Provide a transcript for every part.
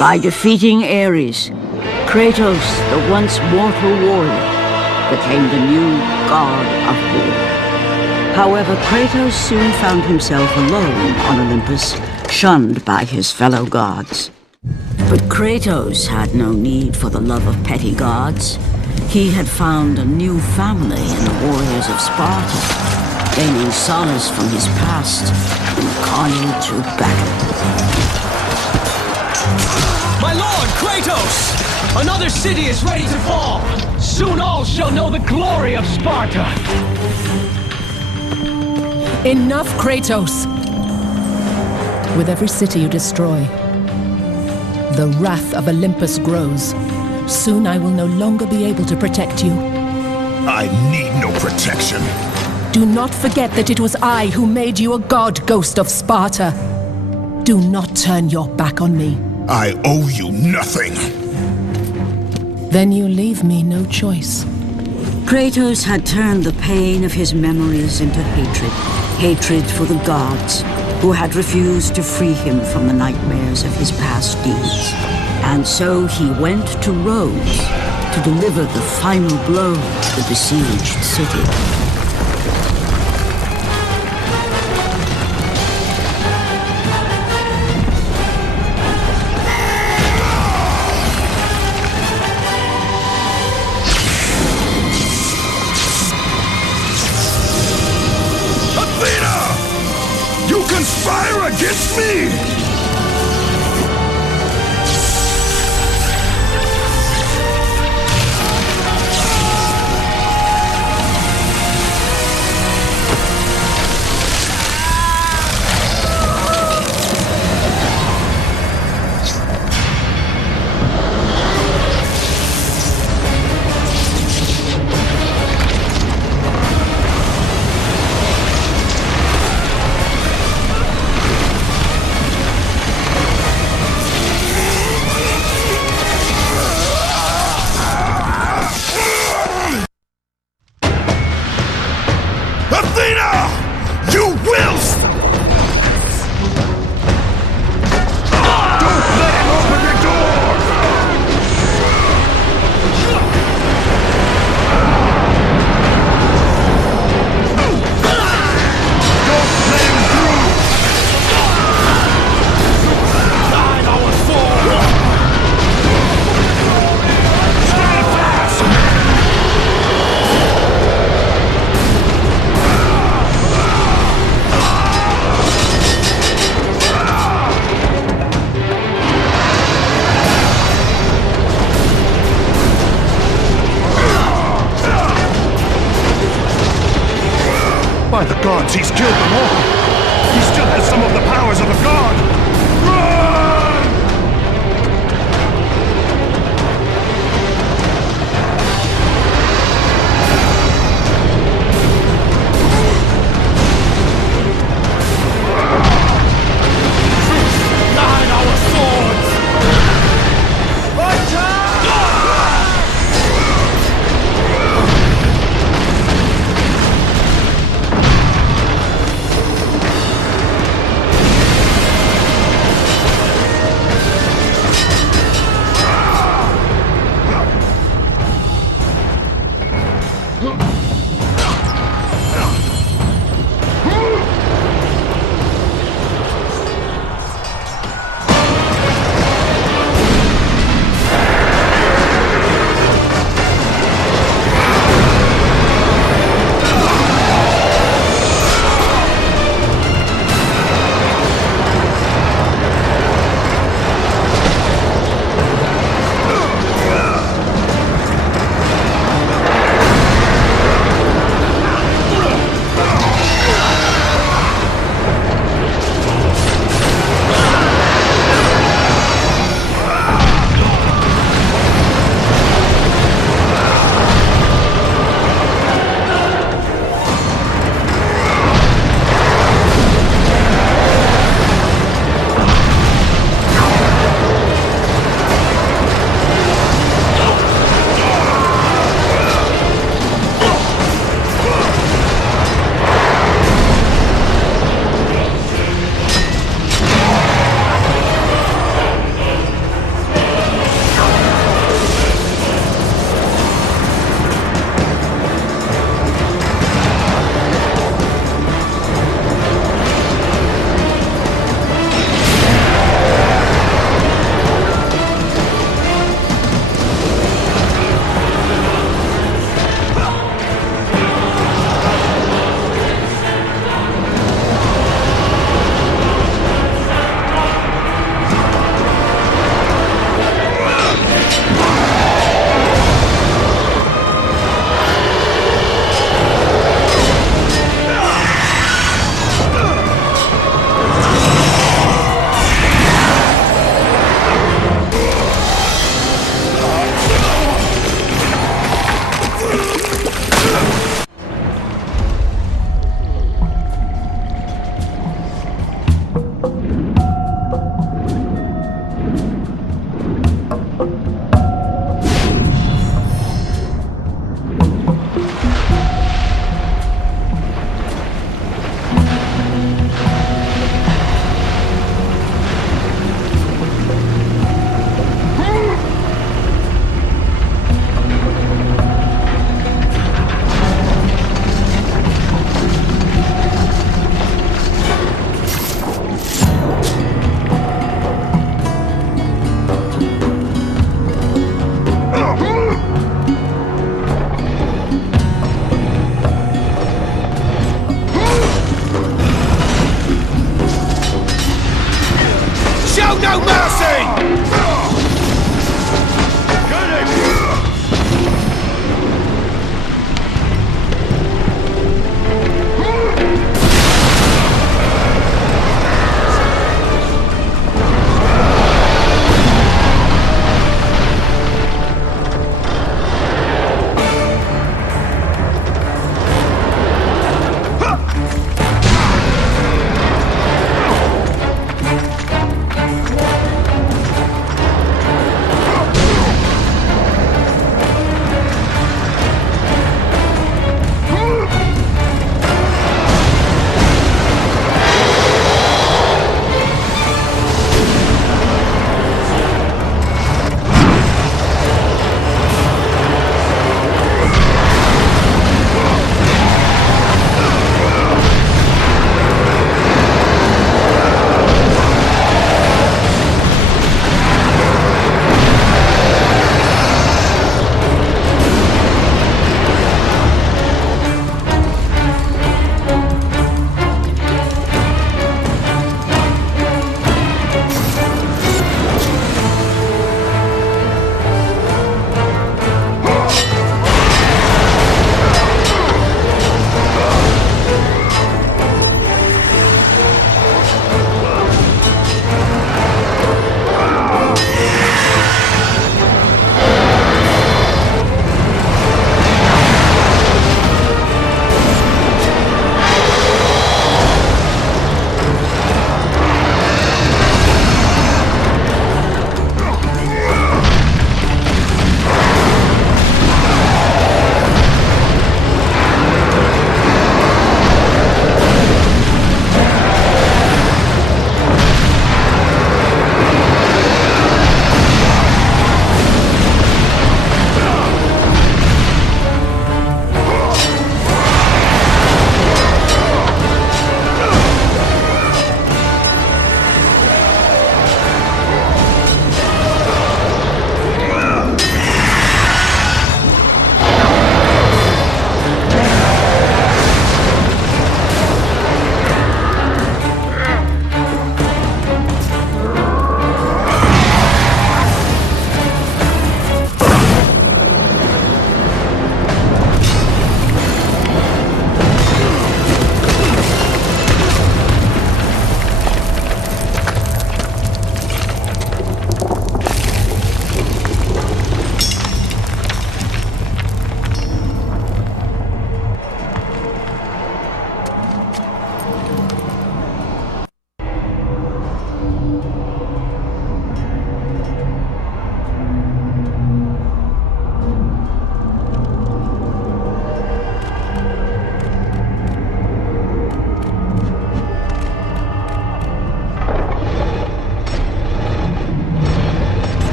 By defeating Ares, Kratos, the once mortal warrior, became the new god of war. However, Kratos soon found himself alone on Olympus, shunned by his fellow gods. But Kratos had no need for the love of petty gods. He had found a new family in the warriors of Sparta, gaining solace from his past in the carnage of battle. My lord, Kratos! Another city is ready to fall! Soon all shall know the glory of Sparta! Enough, Kratos! With every city you destroy, the wrath of Olympus grows. Soon I will no longer be able to protect you. I need no protection. Do not forget that it was I who made you a god, Ghost of Sparta. Do not turn your back on me. I owe you nothing. Then you leave me no choice. Kratos had turned the pain of his memories into hatred. Hatred for the gods, who had refused to free him from the nightmares of his past deeds. And so he went to Rhodes to deliver the final blow to the besieged city. You conspire against me!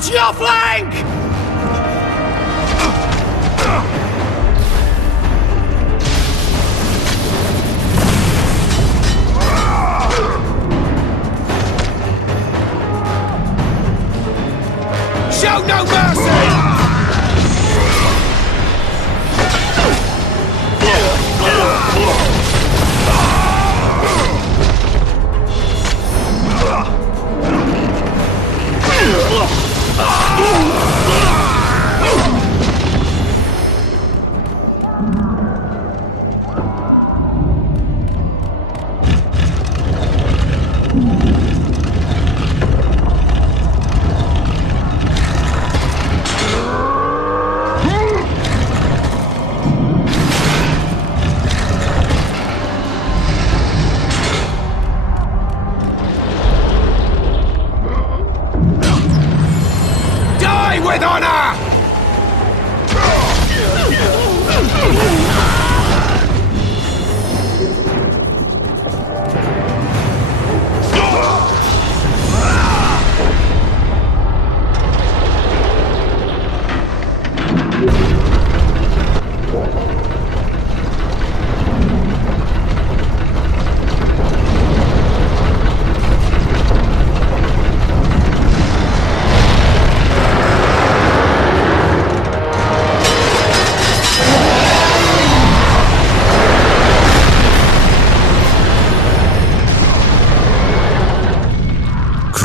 Watch your flank! Show no mercy! With honor!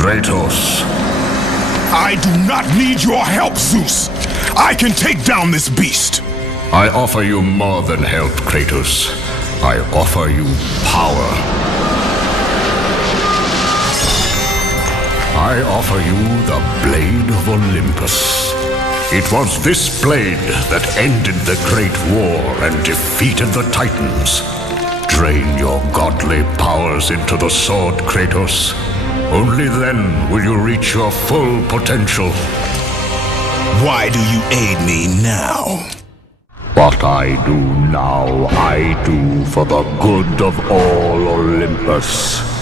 Kratos. I do not need your help, Zeus. I can take down this beast. I offer you more than help, Kratos. I offer you power. I offer you the Blade of Olympus. It was this blade that ended the Great War and defeated the Titans. Drain your godly powers into the sword, Kratos. Only then will you reach your full potential. Why do you aid me now? What I do now, I do for the good of all Olympus.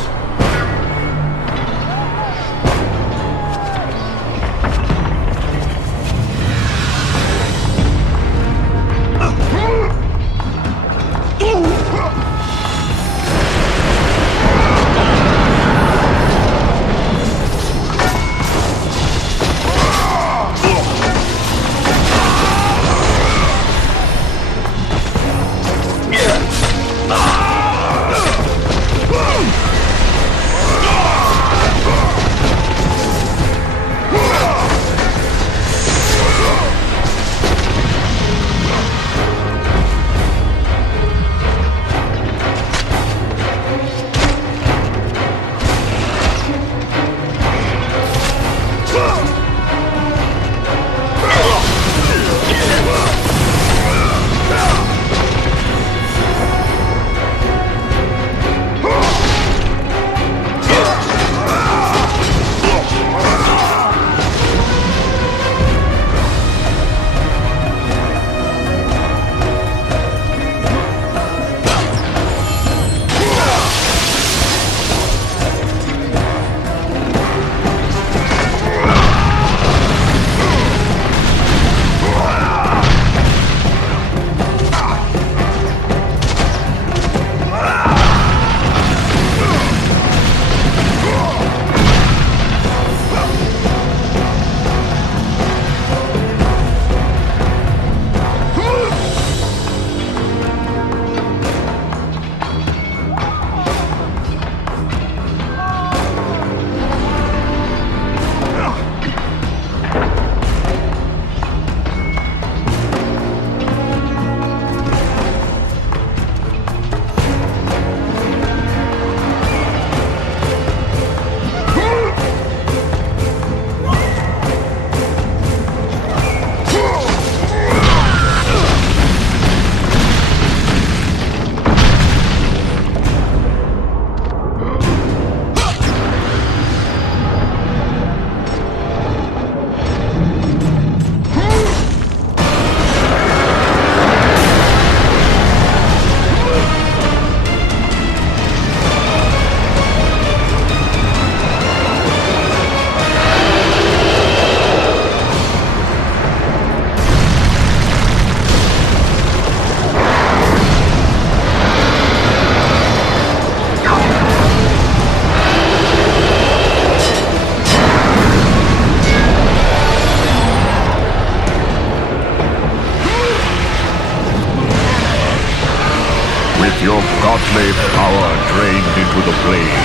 trained into the blade,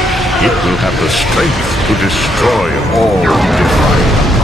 it will have the strength to destroy all who defy it.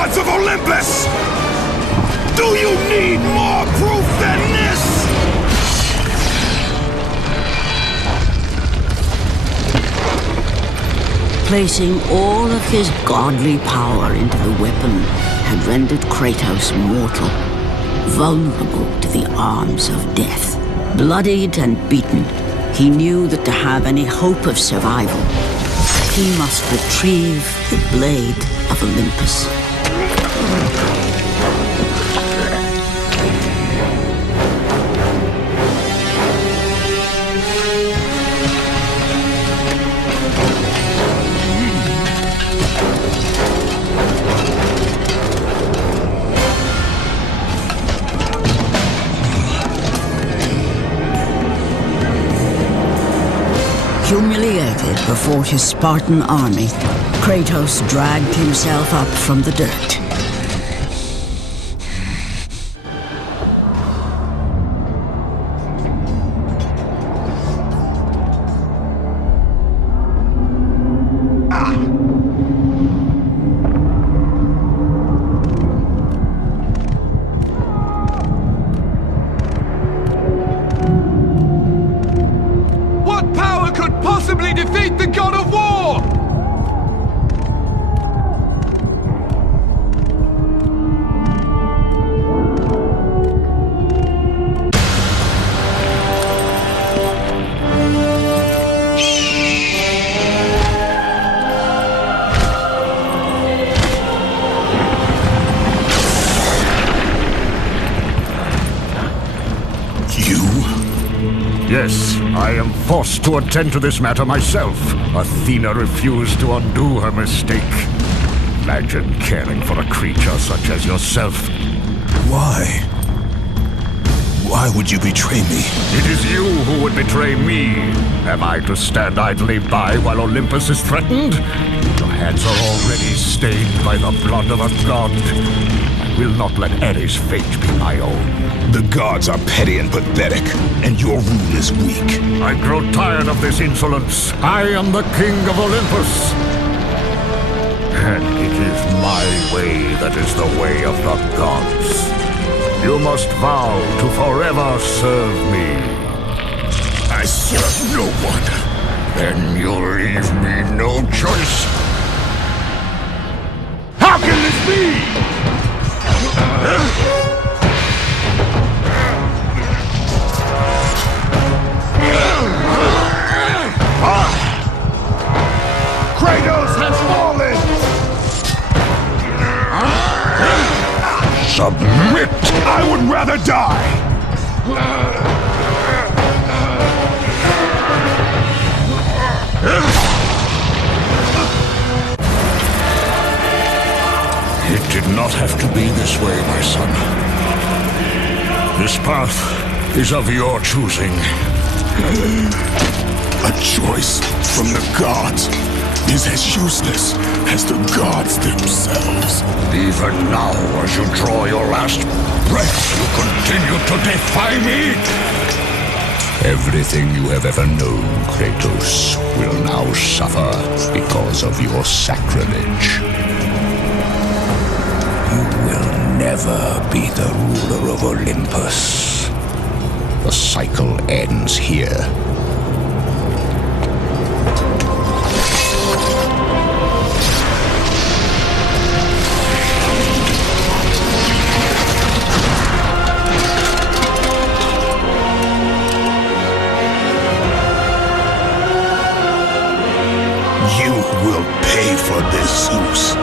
gods of Olympus! Do you need more proof than this? Placing all of his godly power into the weapon had rendered Kratos mortal, vulnerable to the arms of death. Bloodied and beaten, he knew that to have any hope of survival, he must retrieve the blade of Olympus. Humiliated before his Spartan army, Kratos dragged himself up from the dirt. Defeat the god of war! Yes, I am forced to attend to this matter myself. Athena refused to undo her mistake. Imagine caring for a creature such as yourself. Why? Why would you betray me? It is you who would betray me. Am I to stand idly by while Olympus is threatened? Your hands are already stained by the blood of a god. I will not let Ares' fate be my own. The gods are petty and pathetic, and your rule is weak. I grow tired of this insolence. I am the king of Olympus. And it is my way that is the way of the gods. You must vow to forever serve me. I serve no one. Then you leave me no choice. How can this be? Kratos has fallen! Submit! I would rather die! It did not have to be this way, my son. This path is of your choosing. A choice from the gods is as useless as the gods themselves. Even now, as you draw your last breath, you continue to defy me? Everything you have ever known, Kratos, will now suffer because of your sacrilege. You will never be the ruler of Olympus. The cycle ends here. You will pay for this, Zeus.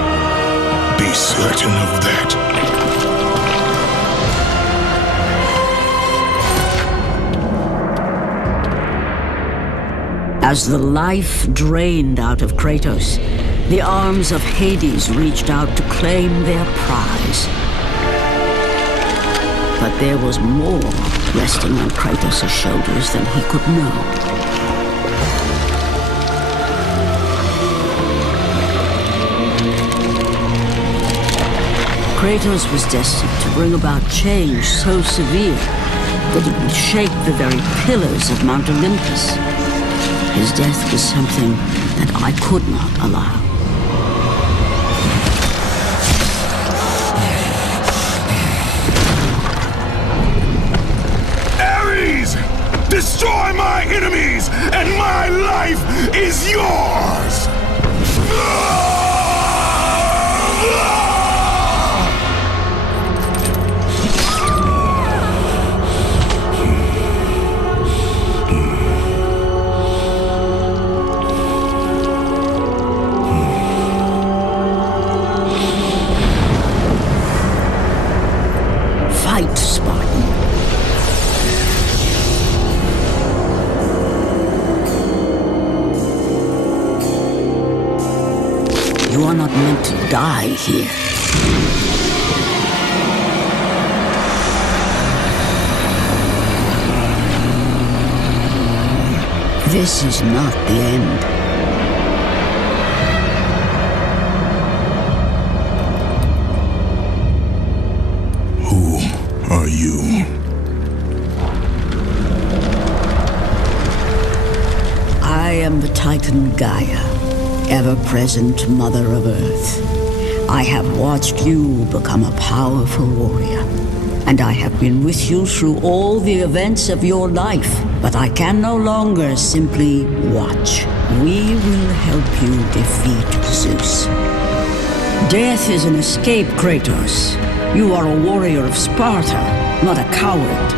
Be certain of that. As the life drained out of Kratos, the arms of Hades reached out to claim their prize. But there was more resting on Kratos' shoulders than he could know. Kratos was destined to bring about change so severe that it would shake the very pillars of Mount Olympus. His death was something that I could not allow. Destroy my enemies, and my life is yours! Fight, Spartan. You are not meant to die here. This is not the end. Who are you? I am the Titan Gaia, ever-present Mother of Earth. I have watched you become a powerful warrior, and I have been with you through all the events of your life, but I can no longer simply watch. We will help you defeat Zeus. Death is an escape, Kratos. You are a warrior of Sparta, not a coward.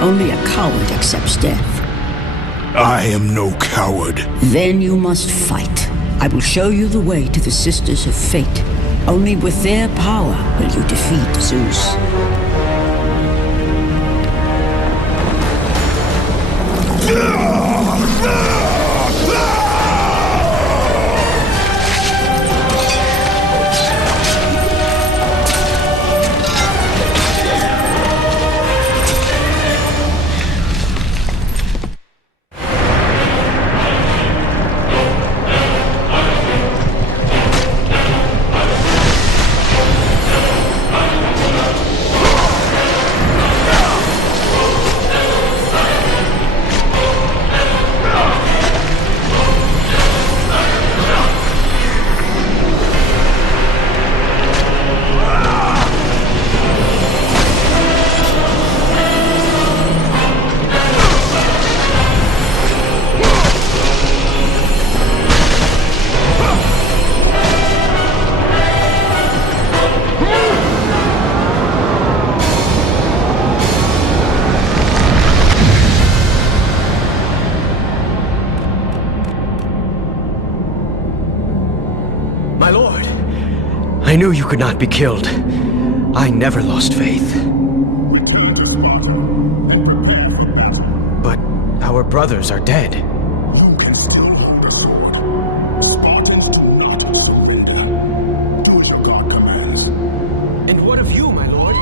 Only a coward accepts death. I am no coward. Then you must fight. I will show you the way to the Sisters of Fate. Only with their power will you defeat Zeus. My lord, I knew you could not be killed. I never lost faith. Return to Sparta and prepare for battle. But our brothers are dead. You can still hold the sword. Spartans do not surrender. Do as your god commands. And what of you, my lord?